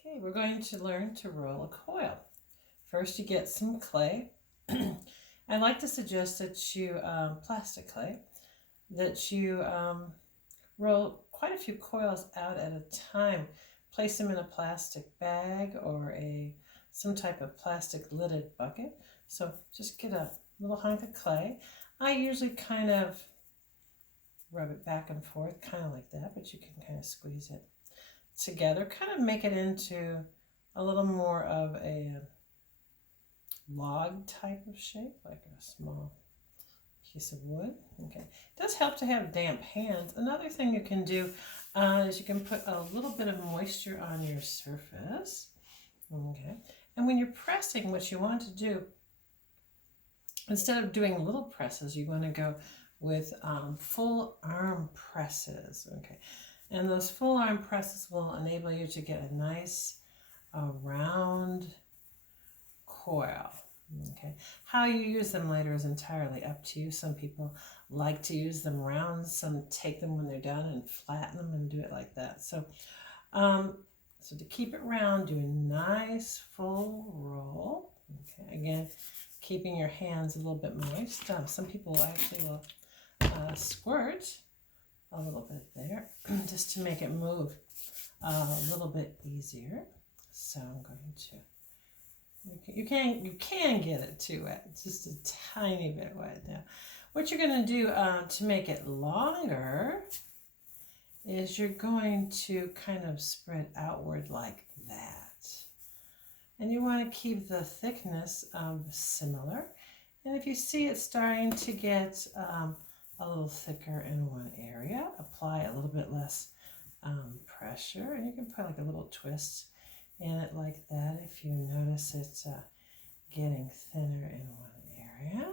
Okay, we're going to learn to roll a coil. First, you get some clay. I like to suggest that you, plastic clay, that you roll quite a few coils out at a time. Place them in a plastic bag or some type of plastic lidded bucket. So just get a little hunk of clay. I usually kind of rub it back and forth, kind of like that, but you can kind of squeeze it together, kind of make it into a little more of a log type of shape, like a small piece of wood. Okay, it does help to have damp hands. Another thing you can do is you can put a little bit of moisture on your surface. Okay, and when you're pressing, what you want to do, instead of doing little presses, you want to go with full arm presses. Okay, and those full arm presses will enable you to get a nice round coil. Okay, how you use them later is entirely up to you. Some people like to use them round, some take them when they're done and flatten them and do it like that. So so to keep it round, do a nice full roll. Okay, again, keeping your hands a little bit moist. Some people actually will squirt a little bit there just to make it move a little bit easier. So I'm going to, you can get it too wet, just a tiny bit wet now. What you're going to do to make it longer is you're going to kind of spread outward like that. And you want to keep the thickness similar. And if you see it starting to get a little thicker in one area, apply a little bit less pressure, and you can put like a little twist in it like that if you notice it's getting thinner in one area.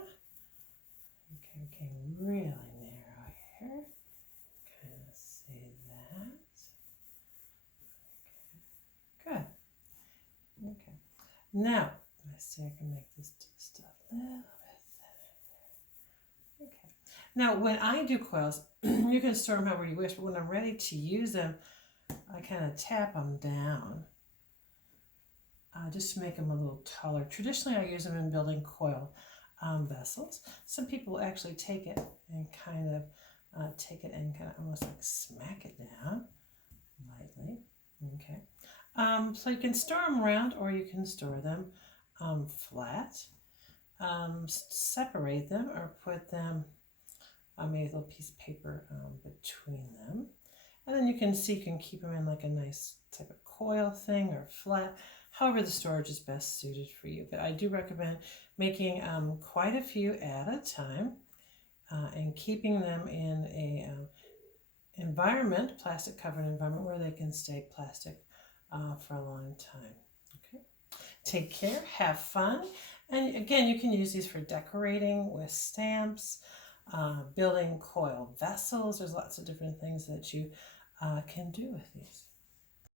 Okay, we're getting really narrow here. Kind of see that. Okay, good. Okay, now let's see, I can make this just a little bit thinner. Okay. Now, when I do coils, you can store them however you wish, but when I'm ready to use them, I kind of tap them down just to make them a little taller. Traditionally, I use them in building coil vessels. Some people actually take it and kind of almost like smack it down lightly. Okay. So you can store them round or you can store them flat. Separate them or put them maybe a little piece of paper between them. And then you can see, you can keep them in like a nice type of coil thing or flat, however the storage is best suited for you. But I do recommend making quite a few at a time and keeping them in a environment, plastic covered environment, where they can stay plastic for a long time. Okay. Take care, have fun. And again, you can use these for decorating with stamps, building coil vessels. There's lots of different things that you can do with these.